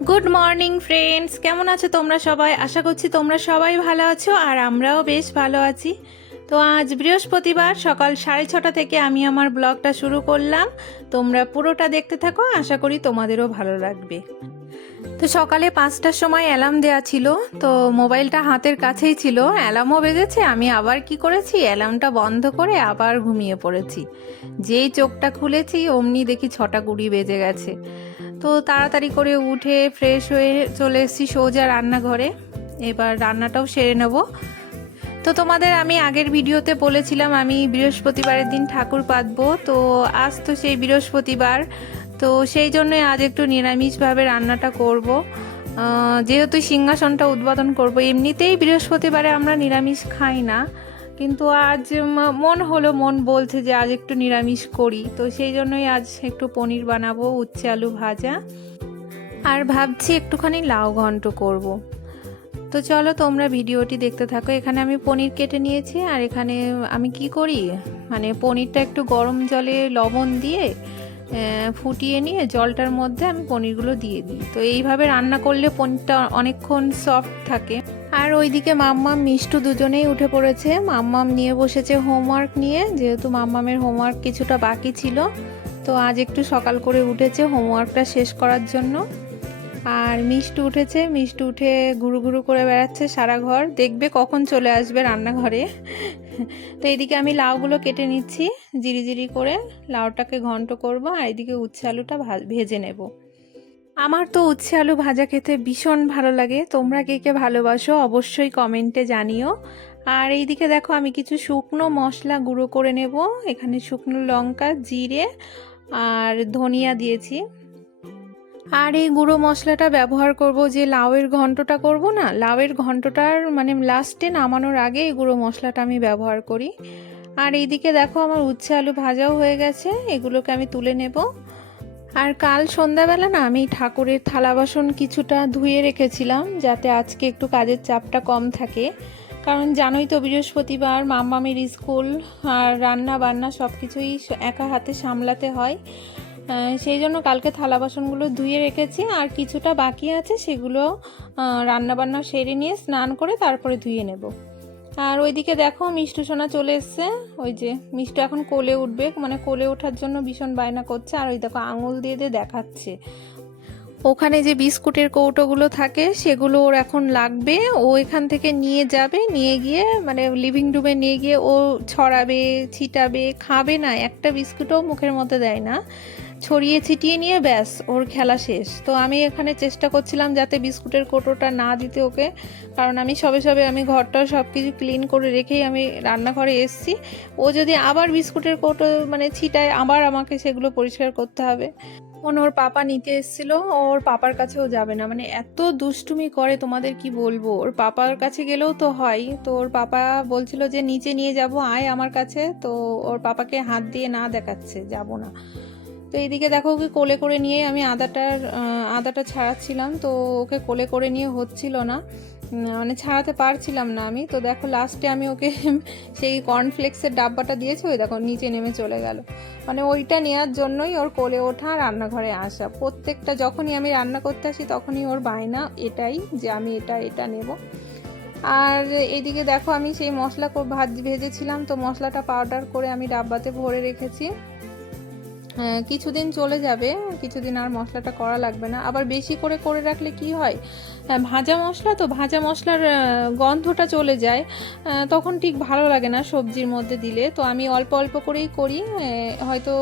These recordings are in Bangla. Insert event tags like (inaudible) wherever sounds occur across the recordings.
গুড মর্নিং ফ্রেন্ডস কেমন আছো তোমরা সবাই? আশা করছি তোমরা সবাই ভালো আছো আর আমরাও বেশ ভালো আছি। তো আজ বৃহস্পতিবার, সকাল সাড়ে ছটা থেকে আমি আমার ব্লগটা শুরু করলাম। তোমরা পুরোটা দেখতে থাকো, আশা করি তোমাদেরও ভালো লাগবে। তো সকালে পাঁচটার সময় অ্যালার্ম দেওয়া ছিল, তো মোবাইলটা হাতের কাছেই ছিল। অ্যালার্মও বেজেছে, আমি আবার কি করেছি? অ্যালার্মটা বন্ধ করে আবার ঘুমিয়ে পড়েছি। যেই চোখটা খুলেছি, অমনি দেখি ছটা কুড়ি বেজে গেছে। তো তাড়াতাড়ি করে উঠে ফ্রেশ হয়ে চলে এসেছি সোজা রান্নাঘরে। এবার রান্নাটাও সেরে নেব। তো তোমাদের আমি আগের ভিডিওতে বলেছিলাম আমি বৃহস্পতিবারের দিন ঠাকুর পাতবো, তো আজ তো সেই বৃহস্পতিবার। তো সেই জন্য আজ একটু নিরামিষভাবে রান্নাটা করব। যেহেতু সিংহাসনটা উদ্বোধন করব, এমনিতেই বৃহস্পতিবারে আমরা নিরামিষ খাই না। কিন্তু আজ মন হলো, মন বলছে যে আজ একটু নিরামিষ করি। তো সেই জন্যই আজ একটু পনির বানাবো, উচ্ছে আলু ভাজা। আর ভাবছি একটুখানি লাউ ঘন্ট করব। তো চলো, তোমরা ভিডিওটি দেখতে থাকো। এখানে আমি পনির কেটে নিয়েছি, আর এখানে আমি কি করি? মানে পনিরটা একটু গরম জলে লবণ দিয়ে ফুটিয়ে নিয়ে জলটার মধ্যে আমি পনিরগুলো দিয়ে দিই। তো এইভাবে রান্না করলে পনিরটা অনেকক্ষণ সফট থাকে। ওইদিকে মাম্মাম মিষ্টু দুজনেই উঠে পড়েছে। মাম্মাম নিয়ে বসেছে হোমওয়ার্ক নিয়ে, যেহেতু মাম্মামের হোমওয়ার্ক কিছুটা বাকি ছিল, তো আজ একটু সকাল করে উঠেছে হোমওয়ার্কটা শেষ করার জন্য। আর মিষ্টু উঠেছে, মিষ্টু উঠে ঘুরু ঘুরু করে বেড়াচ্ছে সারা ঘর, দেখবে কখন চলে আসবে রান্নাঘরে। তো এদিকে আমি লাউগুলো কেটে নিচ্ছি, জিরি জিরি করে, লাউটাকে ঘন্ট করব, আর এদিকে উচ্ছে আলুটা ভেজে নেব। আমার তো উচ্ছে আলু ভাজা খেতে ভীষণ ভালো লাগে। তোমরা কে কে ভালোবাসো অবশ্যই কমেন্টে জানিও। আর এইদিকে দেখো আমি কিছু শুকনো মশলা গুঁড়ো করে নেব। এখানে শুকনো লঙ্কা, জিরে আর ধনিয়া দিয়েছি। আর এই গুঁড়ো মশলাটা ব্যবহার করব যে লাউয়ের ঘন্টটা করব না, লাউয়ের ঘন্টটার মানে লাস্টে নামানোর আগে এই গুঁড়ো মশলাটা আমি ব্যবহার করি। আর এইদিকে দেখো আমার উচ্ছে আলু ভাজাও হয়ে গেছে, এগুলোকে আমি তুলে নেব। আর কাল সন্ধ্যাবেলা না আমি ঠাকুরের থালা বাসন কিছুটা ধুয়ে রেখেছিলাম, যাতে আজকে একটু কাজের চাপটা কম থাকে। কারণ জানোই তো বৃহস্পতিবার, মাম্মামের স্কুল আর রান্না বান্না সব কিছুই একা হাতে সামলাতে হয়। সেই জন্য কালকে থালা বাসনগুলো ধুয়ে রেখেছি, আর কিছুটা বাকি আছে সেগুলো রান্না বান্না সেরে নিয়ে স্নান করে তারপরে ধুয়ে নেব। আর ওইদিকে দেখো মিষ্টু সোনা চলে এসছে। ওই যে মিষ্টু এখন কোলে উঠবে মানে কোলে ওঠার জন্য ভীষণ বায়না করছে। আর ওই দেখো আঙুল দিয়ে দিয়ে দেখাচ্ছে। ওখানে যে বিস্কুটের কৌটোগুলো থাকে, সেগুলো ওর এখন লাগবে। ও এখান থেকে নিয়ে যাবে, নিয়ে গিয়ে মানে লিভিং রুমে নিয়ে গিয়ে ও ছড়াবে, ছিটাবে, খাবে না। একটা বিস্কুটও মুখের মধ্যে দেয় না। ছড়িয়ে ছিটিয়ে নিয়ে ব্যাস, ওর খেলা শেষ। তো আমি এখানে চেষ্টা করছিলাম যাতে বিস্কুটের কৌটোটা না দিতে ওকে, কারণ আমি সবে সবে আমি ঘরটা সব কিছু ক্লিন করে রেখেই আমি রান্নাঘরে এসছি। ও যদি আবার বিস্কুটের কৌটো মানে ছিটায়, আবার আমাকে সেগুলো পরিষ্কার করতে হবে। মনে ওর পাপা নিতে এসেছিল, ওর পাপার কাছেও যাবে না। মানে এত দুষ্টুমি করে, তোমাদের কি বলব? ওর পাপার কাছে গেলেও তো হয়। তো ওর পাপা বলছিল যে, নিচে নিয়ে যাব, আয় আমার কাছে। তো ওর পাপাকে হাত দিয়ে না দেখাচ্ছে, যাব না। তো এইদিকে দেখো ওকে কোলে করে নিয়ে আমি আদাটার আদাটা ছাড়াচ্ছিলাম, তো ওকে কোলে করে নিয়ে হচ্ছিল না। মানে ছাড়াতে পারছিলাম না আমি। তো দেখো লাস্টে আমি ওকে (laughs) সেই কর্নফ্লেক্সের ডাব্বাটা দিয়েছি, ওই দেখো নিচে নেমে চলে গেল। মানে ওইটা নেওয়ার জন্যই ওর কোলে ওঠা রান্নাঘরে আসা। প্রত্যেকটা যখনই আমি রান্না করতে আসি, তখনই ওর বায়না এটাই যে আমি এটা এটা নেব। আর এদিকে দেখো আমি সেই মশলা ভাজ, ভেজেছিলাম, তো মশলাটা পাউডার করে আমি ডাব্বাতে ভরে রেখেছি। কিছুদিন চলে যাবে কিছুদিন আর মশলাটা করা লাগবে না। আবার বেশি করে করে রাখলে কি হয়? হ্যাঁ, ভাজা মশলা তো ভাজা মশলার গন্ধটা চলে যায় তখন ঠিক ভালো লাগে না সবজির মধ্যে দিলে। তো আমি অল্প অল্প করেই করি হয়তো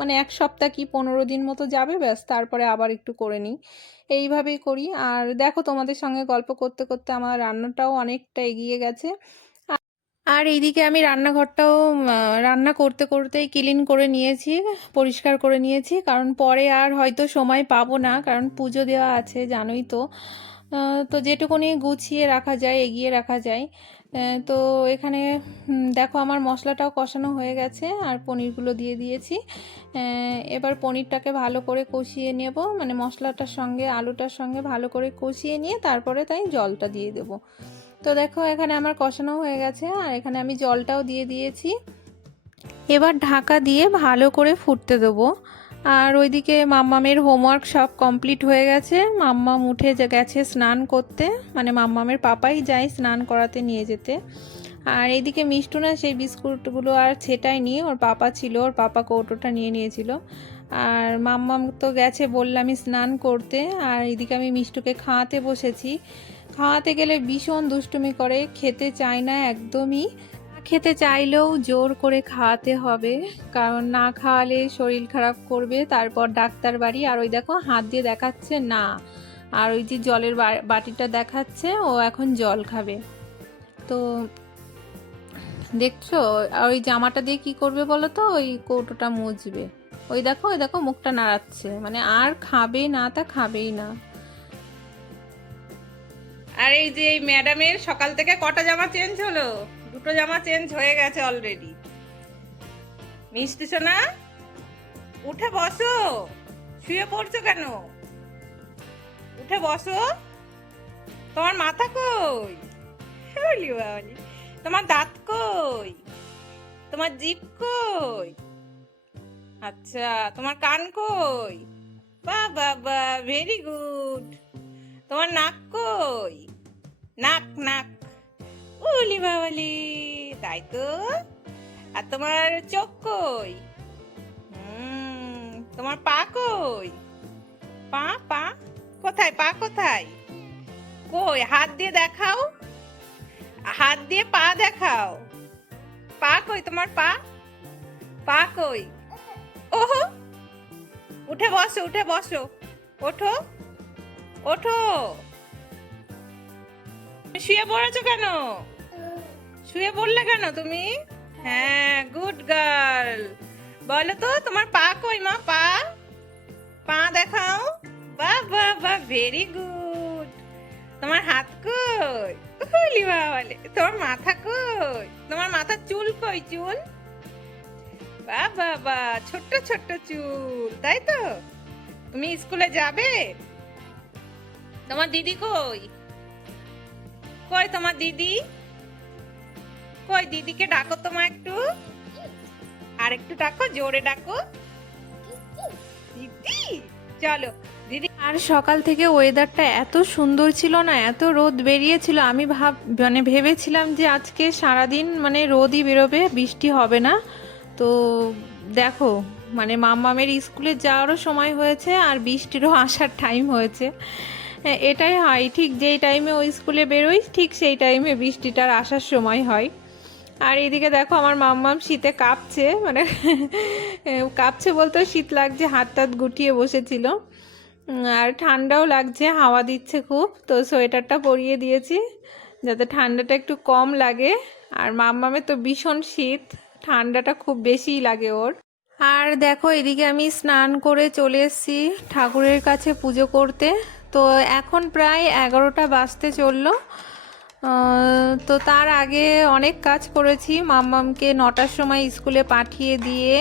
মানে এক সপ্তাহ কি পনেরো দিন মতো যাবে ব্যাস তারপরে আবার একটু করে নিই। এইভাবেই করি। আর দেখো তোমাদের সঙ্গে গল্প করতে করতে আমার রান্নাটাও অনেকটা এগিয়ে গেছে। আর এইদিকে আমি রান্নাঘরটাও রান্না করতে করতেই ক্লিন করে নিয়েছি, পরিষ্কার করে নিয়েছি। কারণ পরে আর হয়তো সময় পাবো না, কারণ পুজো দেওয়া আছে, জানোই তো। তো যেটুকুনি গুছিয়ে রাখা যায়, এগিয়ে রাখা যায়। তো এখানে দেখো আমার মশলাটাও কষানো হয়ে গেছে, আর পনিরগুলো দিয়ে দিয়েছি। এবার পনিরটাকে ভালো করে কষিয়ে নেব। মানে মশলাটার সঙ্গে, আলুটার সঙ্গে ভালো করে কষিয়ে নিয়ে তারপরে তাই জলটা দিয়ে দেবো। তো দেখো, এখানে আমার কষানো হয়ে গেছে, আর এখানে আমি জলটাও দিয়ে দিয়েছি। এবার ঢাকা দিয়ে ভালো করে ফুটতে দেবো। আর ওইদিকে মাম্মামের হোমওয়ার্ক সব কমপ্লিট হয়ে গেছে। মাম্মাম উঠে গেছে স্নান করতে মানে মাম্মামের পাপাই যায় স্নান করাতে নিয়ে যেতে। আর এইদিকে মিষ্টু না সেই বিস্কুটগুলো আর ছেটায়নি, ওর পাপা ছিল, ওর পাপা কৌটোটা নিয়ে নিয়েছিল। আর মাম্মাম তো গেছে বললামই স্নান করতে, আর এদিকে আমি মিষ্টুকে খাওয়াতে বসেছি। খাওয়াতে গেলে ভীষণ দুষ্টুমি করে, খেতে চায় না একদমই। খেতে চাইলেও জোর করে খাওয়াতে হবে, কারণ না খাওয়ালে শরীর খারাপ করবে, তারপর ডাক্তার বাড়ি। আর ওই দেখো, হাত দিয়ে দেখাচ্ছে না। আর ওই যে জলের বাটিটা দেখাচ্ছে, ও এখন জল খাবে। তো দেখছ, আর ওই জামাটা দিয়ে কি করবে বলো তো? ওই কৌটোটা মুছবে। ওই দেখো ওই দেখো, মুখটা নাড়াচ্ছে। মানে আর খাবে না তা খাবেই না। আর এই যে এই ম্যাডামের সকাল থেকে কটা জামা চেঞ্জ হলো? দুটো জামা চেঞ্জ হয়ে গেছে অলরেডি মিষ্টি সোনা, উঠে বসো। শুয়ে পড়ছো কেন? উঠে বসো। তোমার মাথা কই? তোমার দাঁত কই? তোমার জিভ কই? আচ্ছা তোমার কান কই? বা বা ভেরি গুড তোমার নাক কই? নাক নাক। উলি বাবালি তাই তো? আর তোমার চোখ কই? তোমার পা কই? পা পা? কোথায় পা কোথায়? কই, হাত দিয়ে দেখাও? হাত দিয়ে পা দেখাও। পা কই তোমার পা? পা কই? ওহো! উঠে বসো উঠে বসো। ওঠো ওঠো। শুয়ে পড়েছো কেন? শুয়ে পড়লে কেন তুমি? হ্যাঁ গুড গার্ল বলো তো, তোমার পা কই মা? পা? পা দেখাও। বাহ বাহ বাহ ভেরি গুড তোমার হাত কই? বলি বাবালে। তোমার মাথা কই? তোমার মাথার চুল কই, চুল? বাহ বাহ, ছোট্ট ছোট্ট চুল, তাই তো? তুমি স্কুলে যাবে? তোমার দিদি কই? কই তোমার দিদি? কই দিদিকে ডাকো তোমার একটু। আর একটু ডাকো জোরে ডাকো। দিদি চলো। দিদি আর সকাল থেকে ওয়েদারটা এত সুন্দর ছিল না এত রোদ বেরিয়েছিল। আমি ভাব মানে ভেবেছিলাম যে আজকে সারাদিন মানে রোদই বেরোবে বৃষ্টি হবে না। তো দেখো মানে মাম্মামের স্কুলে যাওয়ারও সময় হয়েছে আর বৃষ্টিরও আসার টাইম হয়েছে। হ্যাঁ, এটাই হয়। ঠিক যেই টাইমে ওই স্কুলে বেরোই, ঠিক সেই টাইমে বৃষ্টিটার আসার সময় হয়। আর এদিকে দেখো আমার মাম্মাম শীতে কাঁপছে মানে (laughs) কাঁপছে বলতেও শীত লাগছে, হাত টাত গুটিয়ে বসেছিল। আর ঠান্ডাও লাগছে, হাওয়া দিচ্ছে খুব, তো সোয়েটারটা পরিয়ে দিয়েছি যাতে ঠান্ডাটা একটু কম লাগে। আর মাম্মামের তো ভীষণ শীত, ঠান্ডাটা খুব বেশিই লাগে ওর। আর দেখো এদিকে আমি স্নান করে চলে এসেছি ঠাকুরের কাছে পুজো করতে। তো এখন প্রায় এগারোটা বাজতে চলল। তো তার আগে অনেক কাজ করেছি। মাম্মামকে নটার সময় স্কুলে পাঠিয়ে দিয়ে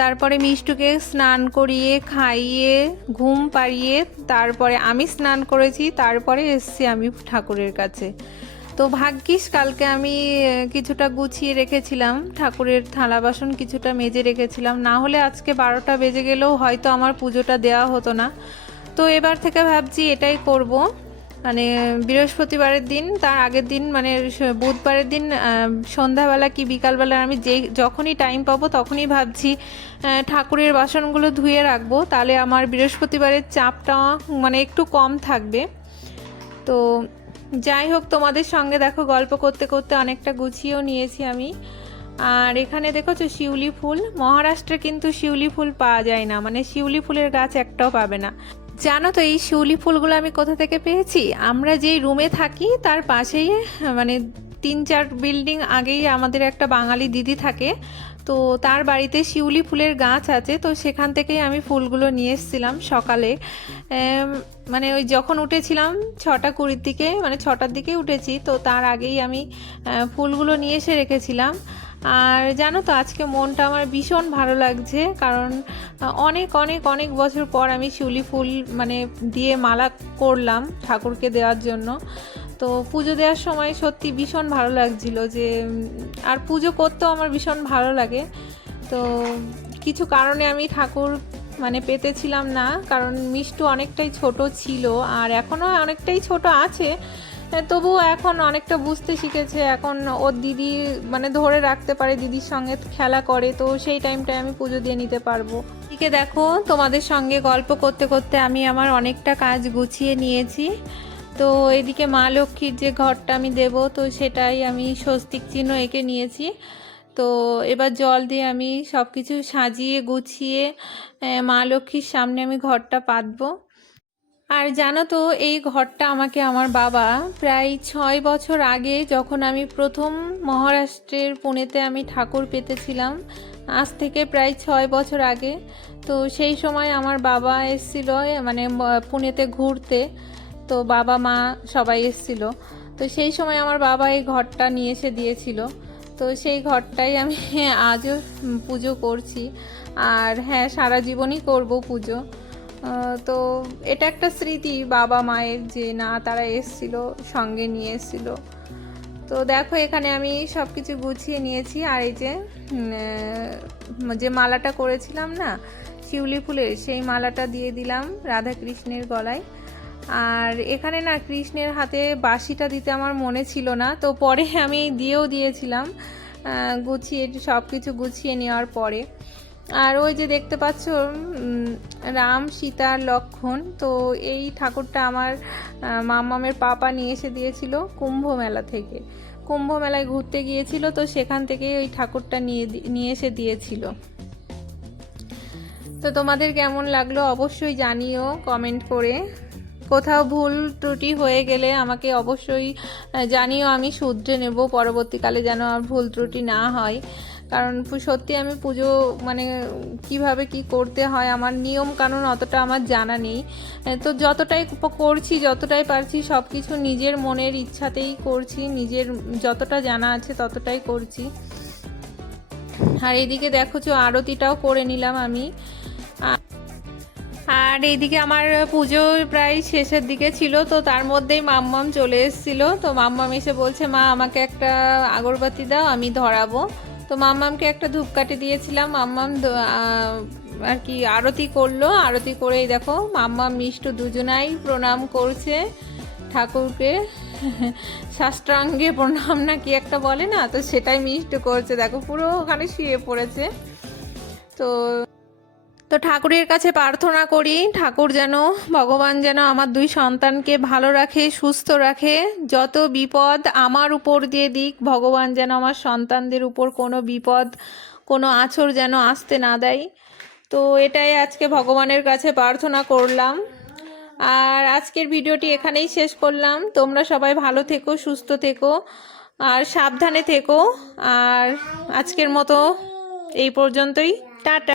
তারপরে মিষ্টুকে স্নান করিয়ে, খাইয়ে, ঘুম পাড়িয়ে, তারপরে আমি স্নান করেছি, তারপরে এসছি আমি ঠাকুরের কাছে। তো ভাগ্যিস কালকে আমি কিছুটা গুছিয়ে রেখেছিলাম। ঠাকুরের থালা বাসন কিছুটা মেজে রেখেছিলাম। না হলে আজকে বারোটা বেজে গেলেও হয়তো আমার পুজোটা দেওয়া হতো না। তো এবার থেকে ভাবছি এটাই করব। মানে বৃহস্পতিবারের দিন, তার আগের দিন মানে বুধবারের দিন সন্ধ্যাবেলা কি বিকালবেলা আমি যেই, যখনই টাইম পাবো তখনই ভাবছি ঠাকুরের বাসনগুলো ধুয়ে রাখব, তাহলে আমার বৃহস্পতিবারের চাপটা মানে একটু কম থাকবে। তো যাই হোক, তোমাদের সঙ্গে দেখো গল্প করতে করতে অনেকটা গুছিয়েও নিয়েছি আমি। আর এখানে দেখেছ শিউলি ফুল? মহারাষ্ট্রে কিন্তু শিউলি ফুল পাওয়া যায় না মানে শিউলি ফুলের গাছ একটাও পাবে না। জানো তো এই শিউলি ফুলগুলো আমি কোথা থেকে পেয়েছি? আমরা যেই রুমে থাকি, তার পাশেই মানে তিন চার বিল্ডিং আগেই আমাদের একটা বাঙালি দিদি থাকে। তো তার বাড়িতে শিউলি ফুলের গাছ আছে, তো সেখান থেকেই আমি ফুলগুলো নিয়ে এসেছিলাম সকালে। মানে ওই যখন উঠেছিলাম ছটা কুড়ির দিকে মানে ছটার দিকে উঠেছি, তো তার আগেই আমি ফুলগুলো নিয়ে এসে রেখেছিলাম। আর জানো তো, আজকে মনটা আমার ভীষণ ভালো লাগছে, কারণ অনেক অনেক অনেক বছর পর আমি শিউলি ফুল মানে দিয়ে মালা করলাম ঠাকুরকে দেওয়ার জন্য। তো পুজো দেওয়ার সময় সত্যি ভীষণ ভালো লাগছিল যে আর পুজো করতেও আমার ভীষণ ভালো লাগে। তো কিছু কারণে আমি ঠাকুর মানে পেতেছিলাম না, কারণ মিষ্টু অনেকটাই ছোট ছিল, আর এখনও অনেকটাই ছোট আছে তবুও এখন অনেকটা বুঝতে শিখেছে। এখন ওর দিদি মানে ধরে রাখতে পারে দিদির সঙ্গে খেলা করে, তো সেই টাইমটায় আমি পুজো দিয়ে নিতে পারব। এদিকে দেখো, তোমাদের সঙ্গে গল্প করতে করতে আমি আমার অনেকটা কাজ গুছিয়ে নিয়েছি। তো এদিকে মা লক্ষ্মীর যে ঘরটা আমি দেব, তো সেটাই আমি স্বস্তিক চিহ্ন এঁকে নিয়েছি। তো এবার জল দিয়ে আমি সব কিছু সাজিয়ে গুছিয়ে মা লক্ষ্মীর সামনে আমি ঘরটা পাতবো। আর জানো তো, এই ঘরটা আমাকে আমার বাবা প্রায় ছয় বছর আগে যখন আমি প্রথম মহারাষ্ট্রের পুনেতে আমি ঠাকুর পেতেছিলাম, আজ থেকে প্রায় ছয় বছর আগে, তো সেই সময় আমার বাবা এসেছিল মানে পুনেতে ঘুরতে, তো বাবা, মা সবাই এসেছিল। তো সেই সময় আমার বাবা এই ঘরটা নিয়ে এসে দিয়েছিল। তো সেই ঘরটাই আমি (laughs) আজও পুজো করছি। আর হ্যাঁ সারা জীবনই করব পুজো। তো এটা একটা স্মৃতি, বাবা মায়ের যে না তারা এসছিল, সঙ্গে নিয়ে এসছিল। তো দেখো, এখানে আমি সব কিছু গুছিয়ে নিয়েছি। আর এই যে যে মালাটা করেছিলাম না, শিউলি ফুলের, সেই মালাটা দিয়ে দিলাম রাধা কৃষ্ণের গলায়। আর এখানে না, কৃষ্ণের হাতে বাঁশিটা দিতে আমার মনে ছিল না। তো পরে আমি দিয়েও দিয়েছিলাম। গুছিয়ে সব কিছু গুছিয়ে নেওয়ার পরে। আর ওই যে দেখতে পাচ্ছ রাম, সীতা লক্ষণ, তো এই ঠাকুরটা আমার মামামের পাপা নিয়ে এসে দিয়েছিল কুম্ভ মেলা থেকে। কুম্ভ মেলায় ঘুরতে গিয়েছিল, তো সেখান থেকে ওই ঠাকুরটা নিয়ে নিয়ে এসে দিয়েছিল। তো তোমাদের কেমন লাগল অবশ্যই জানিও কমেন্ট করে। কোথাও ভুল ত্রুটি হয়ে গেলে আমাকে অবশ্যই জানিও আমি শুধরে নেব, পরবর্তীকালে যেন আর ভুল ত্রুটি না হয়। কারণ সত্যি আমি পুজো মানে কীভাবে কি করতে হয়, আমার নিয়ম কানুন অতটা আমার জানা নেই। তো যতটাই করছি, যতটাই পারছি সব কিছু নিজের মনের ইচ্ছাতেই করছি, নিজের যতটা জানা আছে ততটাই করছি। আর এইদিকে দেখো চো আরতিটাও করে নিলাম আমি। আর এইদিকে আমার পুজো প্রায় শেষের দিকে ছিল, তো তার মধ্যেই মাম্মাম চলে এসেছিল। তো মাম্মাম এসে বলছে, মা, আমাকে একটা আগরবাতি দাও, আমি ধরাবো। তো মাম্মামকে একটা ধূপকাঠি দিয়েছিলাম। মাম্মাম আর কি আরতি করল। আরতি করেই দেখো মাম্মা মিষ্ট দুজনাই প্রণাম করছে ঠাকুরকে। শাস্ত্রাঙ্গে প্রণাম না কি একটা বলে না? তো সেটাই মিষ্ট করছে। দেখো পুরো ওখানে শুয়ে পড়েছে। তো তো ঠাকুরের কাছে প্রার্থনা করি, ঠাকুর যেন, ভগবান যেন আমার দুই সন্তানকে ভালো রাখে, সুস্থ রাখে। যত বিপদ আমার উপর দিয়ে দিক, ভগবান যেন আমার সন্তানদের উপর কোনো বিপদ, কোনো আছর যেন আসতে না দেয়। তো এটাই আজকে ভগবানের কাছে প্রার্থনা করলাম। আর আজকের ভিডিওটি এখানেই শেষ করলাম। তোমরা সবাই ভালো থেকো, সুস্থ থেকো, আর সাবধানে থেকো। আর আজকের মতো এই পর্যন্তই। টাটা।